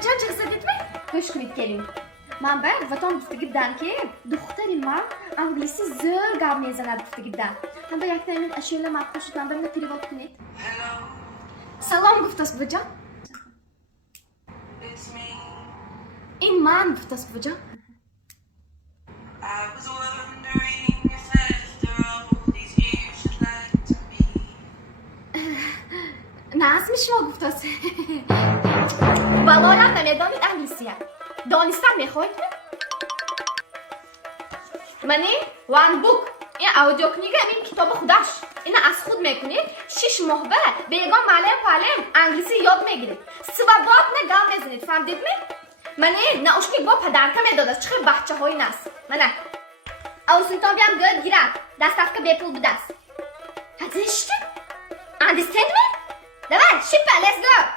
چند چه دیدی؟ گوش کنید کلیم. من باید وطن گفته گفتن که دختری ما انگلیسی زر گاب میزند گفته گفتن. من با یک تایمین اشیاء مطبوع شد من برم تریوات کنید. سلام گفت است بجا. این من گفت است بجا. نه اسمش شما گفت است. والا نمیدانید انگلیسیه. دانستن میخواید؟ منی وان بوک این اودیو کнига این کتاب خودش اینا از خود میکنید 6 ماه بعد بیگم معلم انگلیسی یاد میگیرید سوابات نه گام میزنید فهمیدید می منی ناوشکی با پدرکم میداد چه بچه های ناس منه او سلطان بیام گرد گیرد دستت که بپول بدست هزشت understand me؟ давай شیپه let's go